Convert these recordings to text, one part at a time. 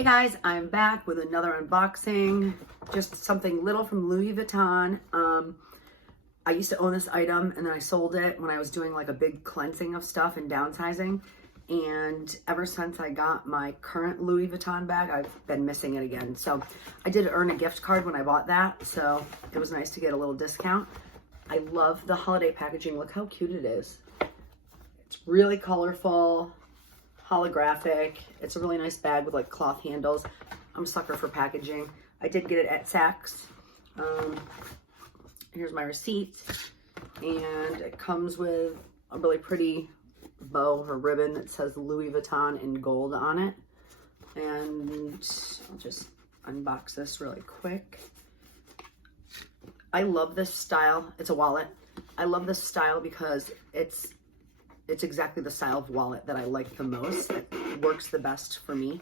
Hey guys, I'm back with another unboxing. Just something little from Louis Vuitton. I used to own this item and then I sold it when I was doing like a big cleansing of stuff and downsizing. And ever since I got my current Louis Vuitton bag, I've been missing it again. So I did earn a gift card when I bought that. So it was nice to get a little discount. I love the holiday packaging. Look how cute it is. It's really colorful. Holographic. It's a really nice bag with like cloth handles. I'm a sucker for packaging. I did get it at Saks. Here's my receipt, and it comes with a really pretty bow or ribbon that says Louis Vuitton in gold on it. And I'll just unbox this really quick. I love this style. It's a wallet. I love this style because it's exactly the style of wallet that I like the most. It works the best for me.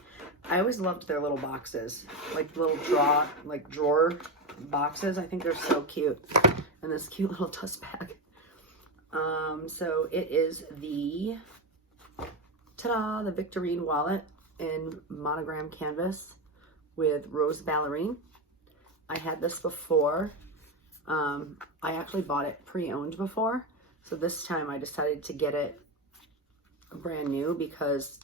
I always loved their little boxes, like little drawer boxes. I think they're so cute. And this cute little dust bag. So it is the, ta-da, the Victorine wallet in monogram canvas with rose ballerine. I had this before. I actually bought it pre-owned before. So this time I decided to get it brand new because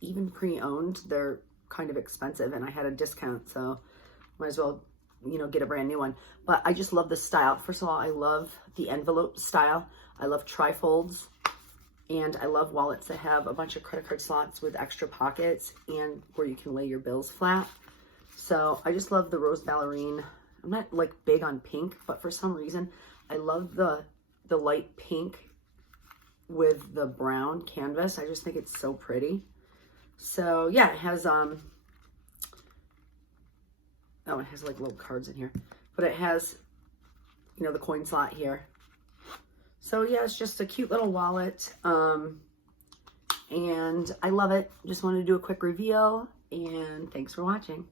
even pre-owned, they're kind of expensive and I had a discount. So might as well, you know, get a brand new one. But I just love this style. First of all, I love the envelope style. I love trifolds, and I love wallets that have a bunch of credit card slots with extra pockets and where you can lay your bills flat. So I just love the rose ballerine. I'm not like big on pink, but for some reason, I love the light pink with the brown canvas. I just think it's so pretty. So yeah, it has oh, it has like little cards in here, but it has, you know, the coin slot here. So yeah, it's just a cute little wallet, and I love it. Just wanted to do a quick reveal, and thanks for watching.